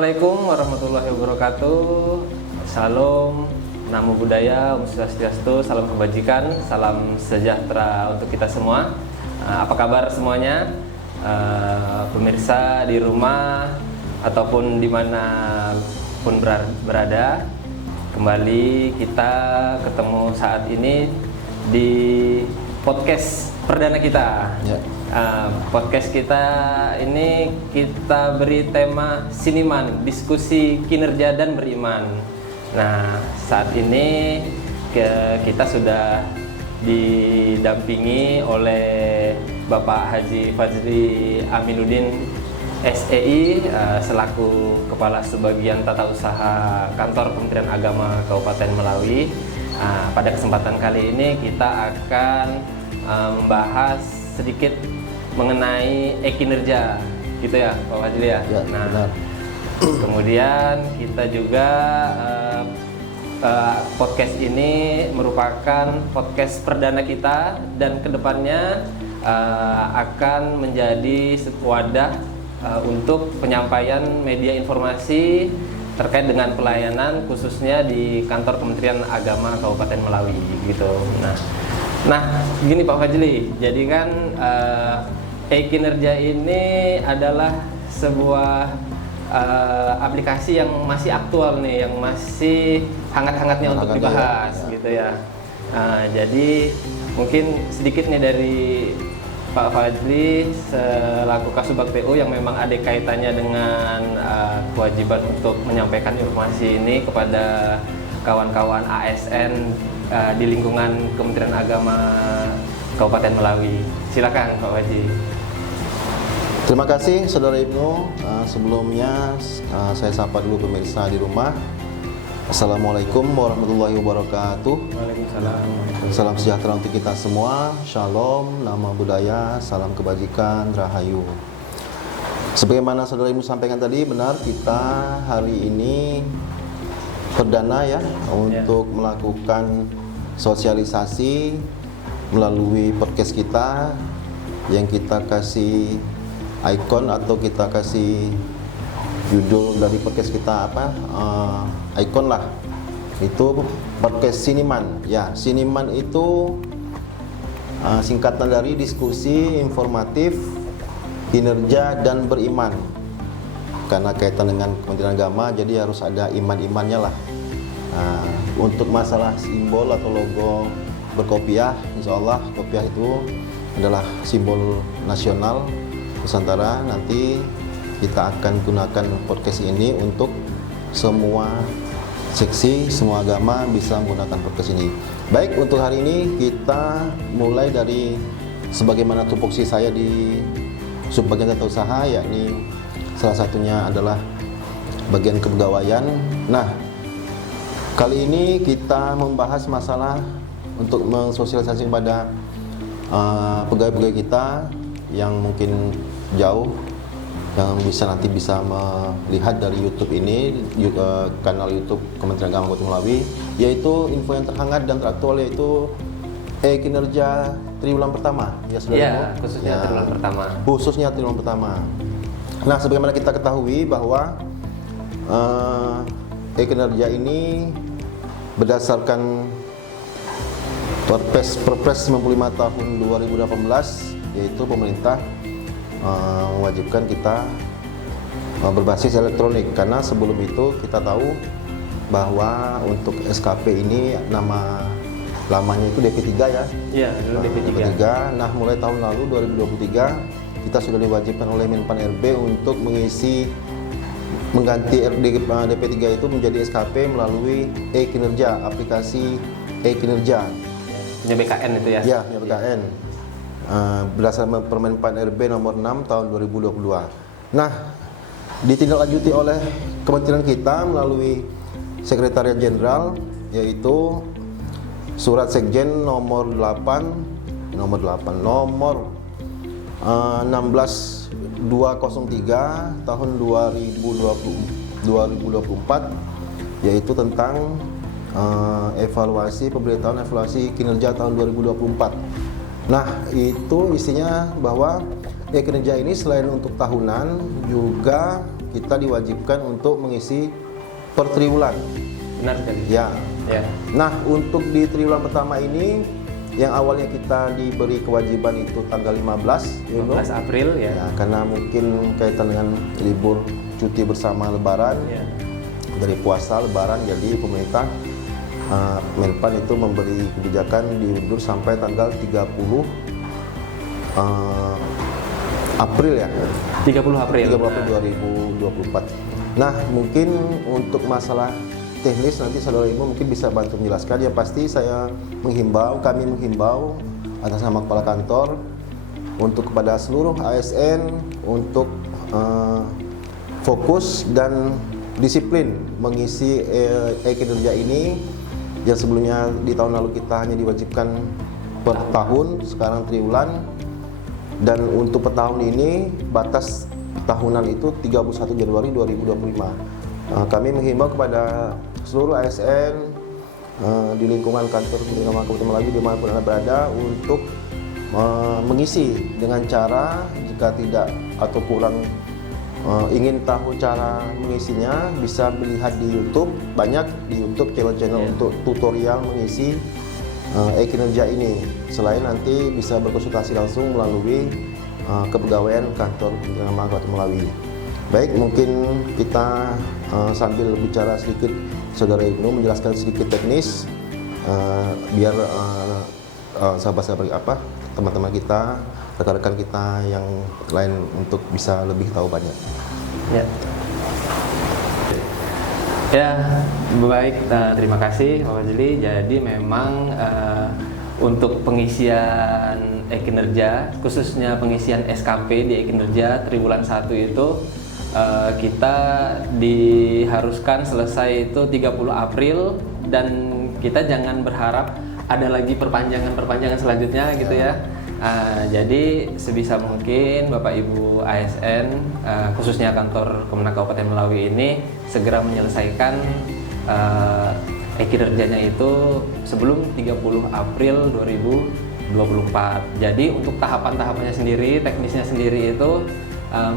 Assalamualaikum warahmatullahi wabarakatuh. Salam, namo buddhaya, Om Swastiastu, salam kebajikan, salam sejahtera untuk kita semua. Apa kabar semuanya? Pemirsa di rumah ataupun dimanapun berada, kembali kita ketemu saat ini di podcast perdana kita. Podcast kita ini kita beri tema Siniman, diskusi kinerja dan beriman. Nah, saat ini kita sudah didampingi oleh Bapak Haji Fajri Aminuddin SEI selaku Kepala Subbagian Tata Usaha Kantor Kementerian Agama Kabupaten Melawi. Pada kesempatan kali ini kita akan membahas sedikit mengenai kinerja, gitu ya, Pak Fajri ya. Nah, benar. Kemudian kita juga podcast ini merupakan podcast perdana kita dan kedepannya akan menjadi wadah untuk penyampaian media informasi terkait dengan pelayanan khususnya di kantor Kementerian Agama Kabupaten Melawi, gitu. Nah, gini Pak Fajri, jadi kan kinerja ini adalah sebuah aplikasi yang masih aktual nih, yang masih hangat-hangatnya untuk dibahas, gitu ya. Jadi mungkin sedikit nih dari Pak Fajri selaku Kasubag PU yang memang ada kaitannya dengan kewajiban untuk menyampaikan informasi ini kepada kawan-kawan ASN di lingkungan Kementerian Agama Kabupaten Melawi. Silakan Pak Fajri. Terima kasih Saudara Ibnu. Sebelumnya saya sapa dulu pemirsa di rumah. Assalamualaikum warahmatullahi wabarakatuh. Waalaikumsalam. Salam sejahtera untuk kita semua. Shalom, nama budaya, salam kebajikan, rahayu. Sebagaimana Saudara Ibnu sampaikan tadi, benar kita hari ini perdana ya untuk melakukan sosialisasi melalui podcast kita yang kita kasih ikon atau kita kasih judul dari podcast kita apa, ikon lah, itu podcast Siniman ya. Siniman itu singkatan dari diskusi informatif kinerja dan beriman, karena kaitan dengan Kementerian Agama jadi harus ada iman-imannya lah. Untuk masalah simbol atau logo berkopiah, insya Allah kopiah itu adalah simbol nasional Nusantara. Nanti kita akan gunakan podcast ini untuk semua seksi, semua agama bisa menggunakan podcast ini. Baik, untuk hari ini kita mulai dari sebagaimana tupoksi saya di Subbagian Tata Usaha, yakni salah satunya adalah bagian kepegawaian. Nah, kali ini kita membahas masalah untuk mensosialisasi kepada pegawai-pegawai kita yang mungkin jauh, yang nanti bisa melihat dari YouTube ini, kanal YouTube Kementerian Agama Kabupaten Melawi, yaitu info yang terhangat dan teraktual, yaitu kinerja triwulan pertama ya, Saudara. Iya, khususnya triwulan pertama. Khususnya triwulan pertama. Nah, sebagaimana kita ketahui bahwa kinerja ini berdasarkan Perpres 95 tahun 2018, yaitu pemerintah mewajibkan kita berbasis elektronik, karena sebelum itu kita tahu bahwa untuk SKP ini nama lamanya itu DP3 ya. Iya, dulu DP3. Nah, mulai tahun lalu 2023 kita sudah diwajibkan oleh Menpan RB untuk mengganti DP3 itu menjadi SKP melalui kinerja, aplikasi kinerja. Punya BKN itu ya? Ya, punya BKN. Berdasarkan Permenpan RB nomor 6 tahun 2022. Nah, ditindaklanjuti oleh kementerian kita melalui Sekretariat Jenderal, yaitu Surat Sekjen nomor 16203 tahun 2024, yaitu tentang pemberitahuan evaluasi kinerja tahun 2024. Nah, itu isinya bahwa kinerja ini selain untuk tahunan juga kita diwajibkan untuk mengisi per triwulan. Benar sekali. Ya. Ya. Nah, untuk di triwulan pertama ini yang awalnya kita diberi kewajiban itu tanggal 15, 15 April ya. Ya, karena mungkin kaitan dengan libur cuti bersama Lebaran, Ya. dari puasa Lebaran, jadi pemerintah Menpan itu memberi kebijakan diundur sampai tanggal 30 April ya. 30 April. 30 April 2024. Nah, mungkin untuk masalah teknis nanti saudara ibu mungkin bisa bantu menjelaskan. Yang pasti kami menghimbau atas nama kepala kantor untuk kepada seluruh ASN untuk fokus dan disiplin mengisi e-kinerja ini yang sebelumnya di tahun lalu kita hanya diwajibkan per tahun, sekarang triwulan, dan untuk per tahun ini batas tahunan itu 31 Januari 2025. Kami menghimbau kepada seluruh ASN di lingkungan kantor Pemerintahan Kabupaten Melawi dimanapun Anda berada untuk mengisi dengan cara jika tidak atau kurang ingin tahu cara mengisinya bisa melihat di YouTube, banyak di YouTube channel-channel untuk tutorial mengisi e-kinerja ini. Selain nanti bisa berkonsultasi langsung melalui kepegawaian kantor Pemerintahan Kabupaten Melawi. Baik, mungkin kita sambil bicara sedikit, Saudara Ibnu menjelaskan sedikit teknis biar sahabat-sahabat teman-teman kita, rekan-rekan kita yang lain untuk bisa lebih tahu banyak. Ya. Ya, baik. Terima kasih Pak Fajli. Jadi memang untuk pengisian e-kinerja, khususnya pengisian SKP di e-kinerja triwulan 1 itu kita diharuskan selesai itu 30 April dan kita jangan berharap ada lagi perpanjangan selanjutnya gitu ya. Jadi sebisa mungkin Bapak Ibu ASN khususnya kantor Kemenak Kabupaten Melawi ini segera menyelesaikan e-kinerjanya itu sebelum 30 April 2024. Jadi untuk tahapan-tahapannya sendiri, teknisnya sendiri itu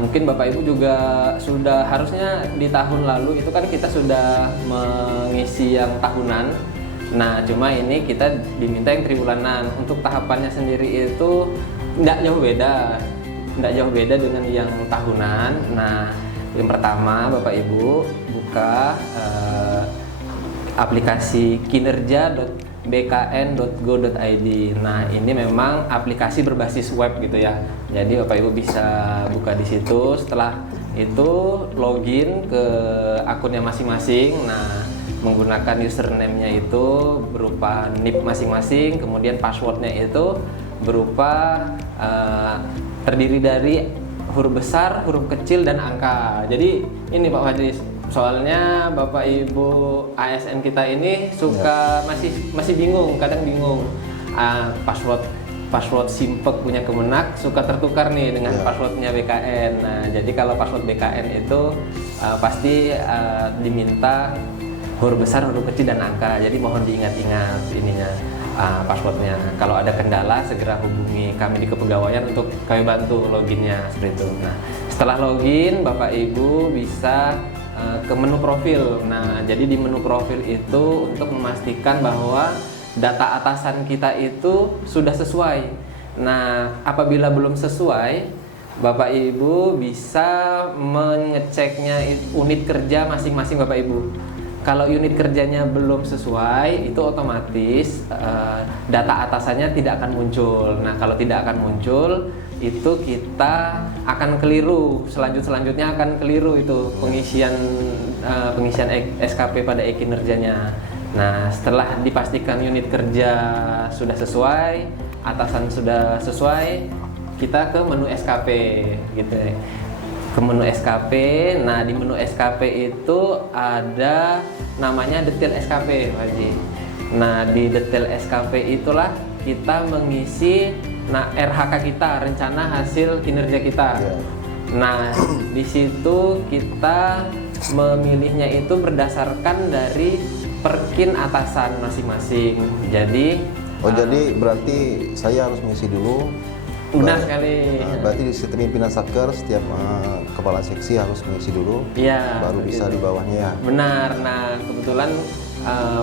mungkin Bapak Ibu juga sudah harusnya di tahun lalu itu kan kita sudah mengisi yang tahunan. Nah, cuma ini kita diminta yang triwulanan. Untuk tahapannya sendiri itu tidak jauh beda dengan yang tahunan. Nah, yang pertama Bapak Ibu buka aplikasi kinerja.bkn.go.id. Nah, ini memang aplikasi berbasis web gitu ya. Jadi Bapak Ibu bisa buka di situ. Setelah itu login ke akunnya masing-masing. Nah, menggunakan username-nya itu berupa NIP masing-masing, kemudian passwordnya itu berupa terdiri dari huruf besar, huruf kecil, dan angka. Jadi ini Pak Fajri, soalnya Bapak Ibu ASN kita ini suka masih bingung, kadang bingung password Simpek punya Kemenak suka tertukar nih dengan passwordnya BKN. Nah, jadi kalau password BKN itu pasti diminta huruf besar, huruf kecil, dan angka. Jadi mohon diingat-ingat ininya passwordnya. Kalau ada kendala segera hubungi kami di kepegawaian untuk kami bantu loginnya seperti itu. Nah, setelah login Bapak Ibu bisa ke menu profil. Nah, jadi di menu profil itu untuk memastikan bahwa data atasan kita itu sudah sesuai. Nah, apabila belum sesuai, Bapak Ibu bisa mengeceknya unit kerja masing-masing Bapak Ibu. Kalau unit kerjanya belum sesuai, itu otomatis data atasannya tidak akan muncul. Nah, kalau tidak akan muncul, itu kita akan keliru. Selanjutnya akan keliru itu pengisian SKP pada e-kinerjanya. Nah, setelah dipastikan unit kerja sudah sesuai, atasan sudah sesuai, kita ke menu SKP gitu. Ke menu SKP. Nah, di menu SKP itu ada namanya detail SKP, Pak Haji. Nah, di detail SKP itulah kita mengisi RHK kita, rencana hasil kinerja kita. Nah, di situ kita memilihnya itu berdasarkan dari perkin atasan masing-masing. Jadi jadi berarti saya harus mengisi dulu Benar sekali. Berarti di sistem pimpinan satker setiap kepala seksi harus mengisi dulu, Iya. baru bisa di bawahnya ya. Benar. Nah, kebetulan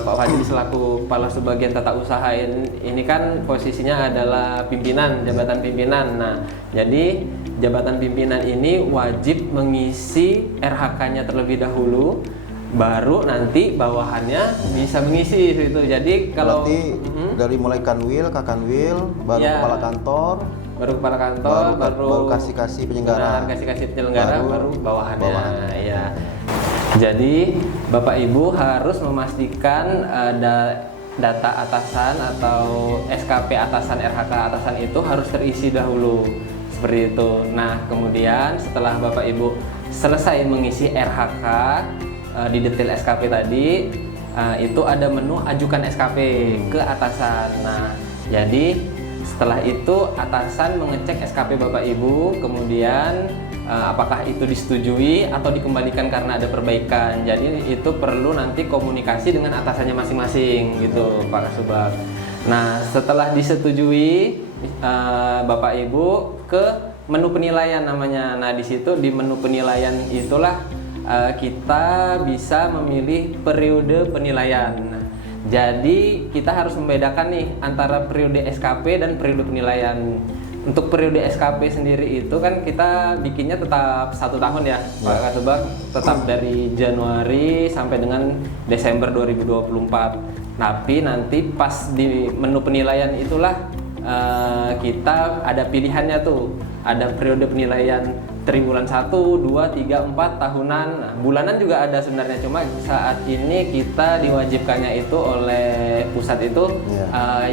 Pak Fadil selaku kepala subbagian tata usaha ini kan posisinya adalah pimpinan, jabatan pimpinan. Nah, jadi jabatan pimpinan ini wajib mengisi RH-nya terlebih dahulu, baru nanti bawahannya bisa mengisi itu. Jadi kalau Berarti dari mulai kanwil, kakanwil, baru Ya. kepala kantor, baru kepala kantor, baru kasih penyelenggara. benar, kasih penyelenggara, baru bawahannya. bawahan. Ya. Jadi Bapak Ibu harus memastikan data atasan atau SKP atasan, RHK atasan itu harus terisi dahulu seperti itu. Nah, kemudian setelah Bapak Ibu selesai mengisi RHK di detail SKP tadi, itu ada menu ajukan SKP ke atasan. Nah, jadi setelah itu atasan mengecek SKP Bapak Ibu, kemudian apakah itu disetujui atau dikembalikan karena ada perbaikan. Jadi itu perlu nanti komunikasi dengan atasannya masing-masing gitu, Pak Kasubag. Nah, setelah disetujui Bapak Ibu ke menu penilaian namanya. Nah, di situ di menu penilaian itulah kita bisa memilih periode penilaian. Nah, jadi kita harus membedakan nih antara periode SKP dan periode penilaian. Untuk periode SKP sendiri itu kan kita bikinnya tetap 1 tahun ya, Pak Kasubag, tetap dari Januari sampai dengan Desember 2024. Tapi nanti pas di menu penilaian itulah kita ada pilihannya tuh. Ada periode penilaian triwulan 1, 2, 3, 4 tahunan. Nah, bulanan juga ada sebenarnya, cuma saat ini kita diwajibkannya itu oleh pusat itu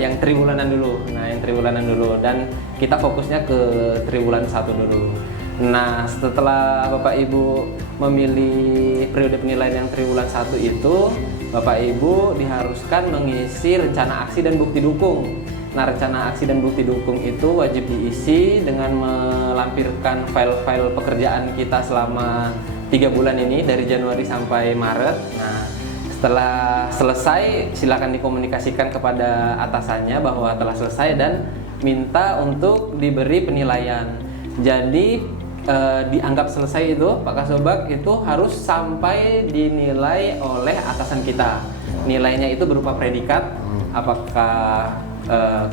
yang triwulanan dulu. Nah, yang triwulanan dulu dan kita fokusnya ke triwulan 1 dulu. Nah, setelah Bapak Ibu memilih periode penilaian yang triwulan 1 itu, Bapak Ibu diharuskan mengisi rencana aksi dan bukti dukung. Nah, rencana aksi dan bukti dukung itu wajib diisi dengan melampirkan file-file pekerjaan kita selama 3 bulan ini dari Januari sampai Maret. Nah, setelah selesai silakan dikomunikasikan kepada atasannya bahwa telah selesai dan minta untuk diberi penilaian. Jadi dianggap selesai itu Pak Kasubag itu harus sampai dinilai oleh atasan kita. Nilainya itu berupa predikat, apakah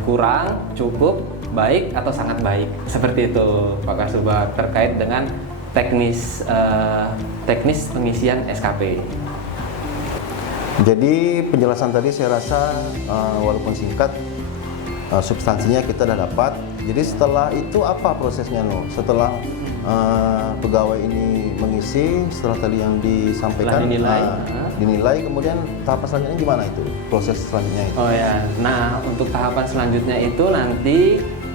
kurang, cukup, baik atau sangat baik. Seperti itu Pak Kasubag terkait dengan teknis pengisian SKP. Jadi penjelasan tadi saya rasa walaupun singkat, substansinya kita sudah dapat. Jadi setelah itu apa prosesnya Setelah pegawai ini mengisi, setelah tadi yang disampaikan dinilai, kemudian tahapan selanjutnya gimana itu? Proses selanjutnya itu? Oh ya, nah untuk tahapan selanjutnya itu nanti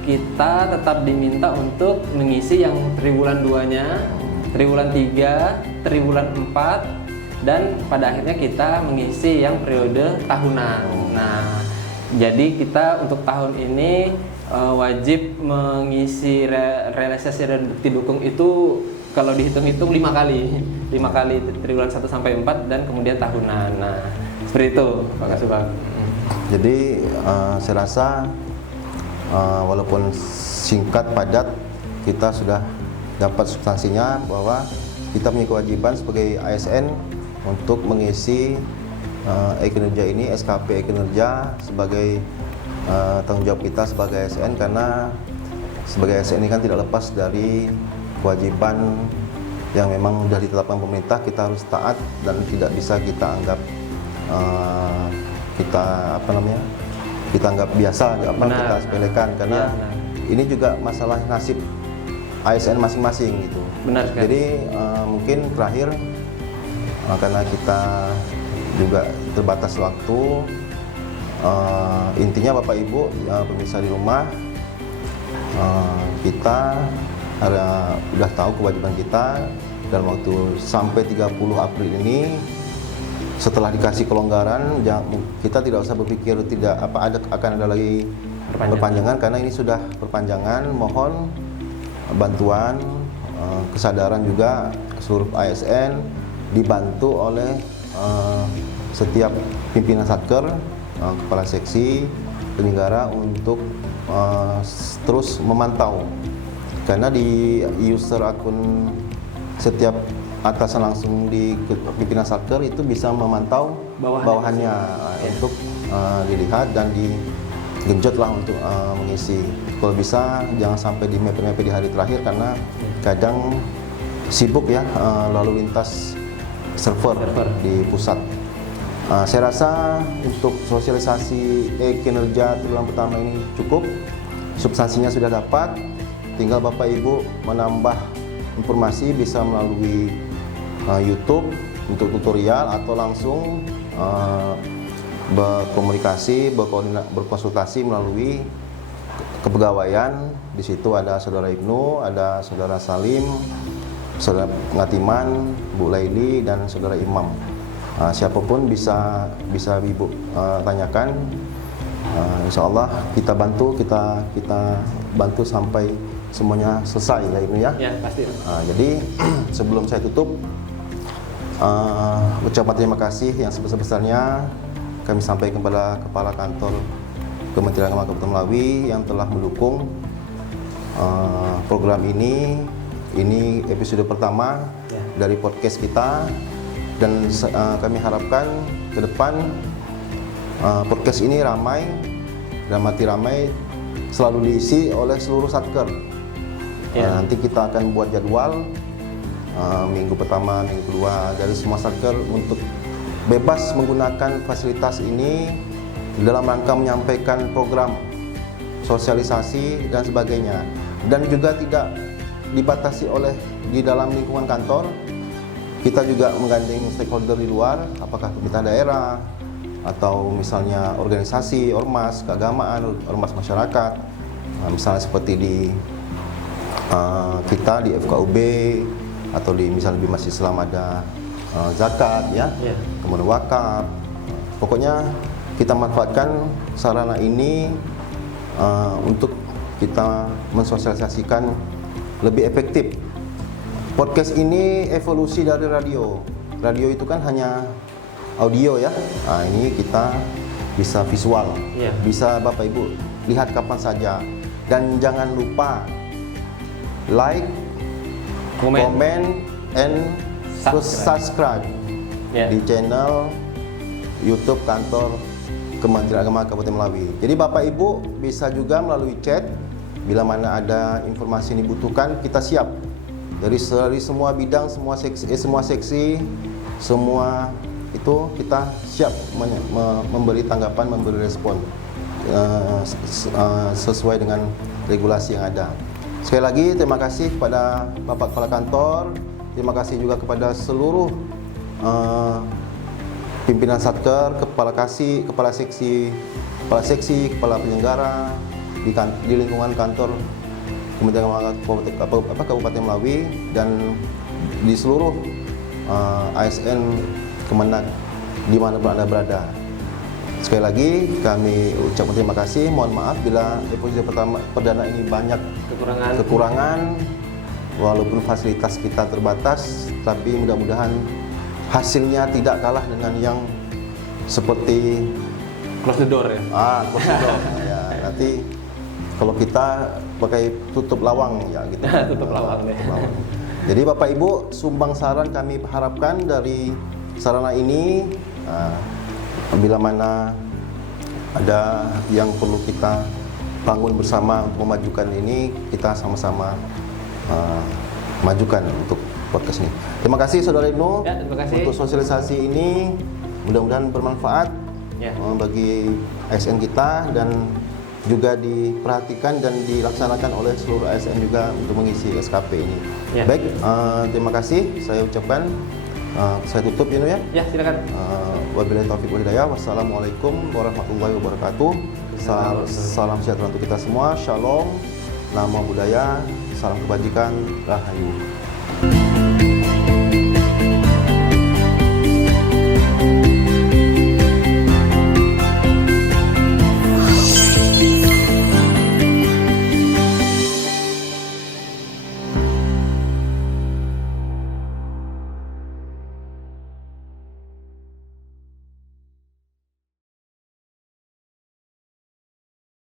kita tetap diminta untuk mengisi yang triwulan 2-nya, triwulan 3, triwulan 4, dan pada akhirnya kita mengisi yang periode tahunan. Nah, jadi kita untuk tahun ini wajib mengisi realisasi dan bukti dukung itu kalau dihitung-hitung 5 kali triwulan 1 sampai 4 dan kemudian tahunan. Nah, seperti itu Pak Kasubag. Jadi saya rasa walaupun singkat padat kita sudah dapat substansinya bahwa kita punya kewajiban sebagai ASN untuk mengisi e-kinerja ini, SKP e-kinerja sebagai tanggung jawab kita sebagai ASN, karena sebagai ASN ini kan tidak lepas dari kewajiban yang memang sudah ditetapkan pemerintah. Kita harus taat dan tidak bisa kita anggap kita anggap biasa, kita sepelekan, karena ini juga masalah nasib ASN masing-masing gitu. Benar sekali. Jadi mungkin terakhir karena kita juga terbatas waktu, intinya Bapak Ibu pemirsa di rumah, kita udah tahu kewajiban kita dalam waktu sampai 30 April ini. Setelah dikasih kelonggaran, kita tidak usah berpikir akan ada lagi perpanjangan, karena ini sudah perpanjangan. Mohon bantuan, kesadaran juga seluruh ASN, dibantu oleh setiap pimpinan satker, kepala seksi, penyelenggara untuk terus memantau, karena di user akun setiap atasan langsung di pimpinan satker itu bisa memantau bawahannya untuk dilihat dan digenjot lah untuk mengisi. Kalau bisa jangan sampai di mepet-mepet di hari terakhir, karena kadang sibuk ya lalu lintas server di pusat. Saya rasa untuk sosialisasi kinerja triwulan pertama ini cukup, substansinya sudah dapat, tinggal Bapak Ibu menambah informasi bisa melalui YouTube untuk tutorial atau langsung berkomunikasi, berkonsultasi melalui kepegawaian. Di situ ada Saudara Ibnu, ada Saudara Salim, Saudara Ngatiman, Bu Laili, dan Saudara Imam. Siapapun bisa Ibu tanyakan. Insya Allah kita bantu sampai semuanya selesai ya Ibnu ya. Ya pasti. Jadi sebelum saya tutup, ucapan terima kasih yang sebesar-besarnya kami sampaikan kepada Kepala Kantor Kementerian Agama Kabupaten Melawi yang telah mendukung program ini. Ini episode pertama dari podcast kita. Dan kami harapkan ke depan podcast ini ramai, selalu diisi oleh seluruh satker. Nanti kita akan buat jadwal minggu pertama, minggu kedua dari semua satker untuk bebas menggunakan fasilitas ini dalam rangka menyampaikan program sosialisasi dan sebagainya. Dan juga tidak dibatasi oleh di dalam lingkungan kantor. Kita juga menggandeng stakeholder di luar, apakah pemerintah daerah atau misalnya organisasi, ormas, keagamaan, ormas masyarakat. Misalnya seperti di kita di FKUB atau di misalnya di Masjid Islam ada zakat ya, kemudian wakaf. Pokoknya kita manfaatkan sarana ini untuk kita mensosialisasikan lebih efektif. Podcast ini evolusi dari radio. Radio itu kan hanya audio ya. Ini kita bisa visual, bisa Bapak Ibu lihat kapan saja. Dan jangan lupa like, comment, and subscribe di channel YouTube Kantor Kementerian Agama Kabupaten Melawi. Jadi Bapak Ibu bisa juga melalui chat bila mana ada informasi yang dibutuhkan, kita siap. Dari semua bidang, semua seksi, semua itu kita siap memberi tanggapan, memberi respon sesuai dengan regulasi yang ada. Sekali lagi terima kasih kepada Bapak Kepala Kantor, terima kasih juga kepada seluruh pimpinan satker, kepala seksi, kepala penyelenggara di lingkungan kantor Kementerian Agama Kabupaten Melawi dan di seluruh ASN Kemenag di mana Anda berada. Sekali lagi kami ucapkan terima kasih. Mohon maaf bila episode perdana ini banyak kekurangan. Walaupun fasilitas kita terbatas, tapi mudah-mudahan hasilnya tidak kalah dengan yang seperti close the door ya. Close the door. Ya, nanti kalau kita pakai tutup lawang ya gitu. Tutup lawang deh. Jadi Bapak Ibu, sumbang saran kami harapkan dari sarana ini, bila mana ada yang perlu kita bangun bersama untuk memajukan ini, kita sama-sama majukan untuk podcast ini. Terima kasih Saudara Ibnu untuk sosialisasi ini. Mudah-mudahan bermanfaat bagi ASN kita dan juga diperhatikan dan dilaksanakan oleh seluruh ASN juga untuk mengisi SKP ini. Baik, terima kasih saya ucapkan. Saya tutup Ibnu ya. Ya, silakan. Wabillahi taufiq wal hidayah. Wassalamualaikum warahmatullahi wabarakatuh. Salam sejahtera untuk kita semua. Shalom, nama budaya, salam kebajikan, rahayu.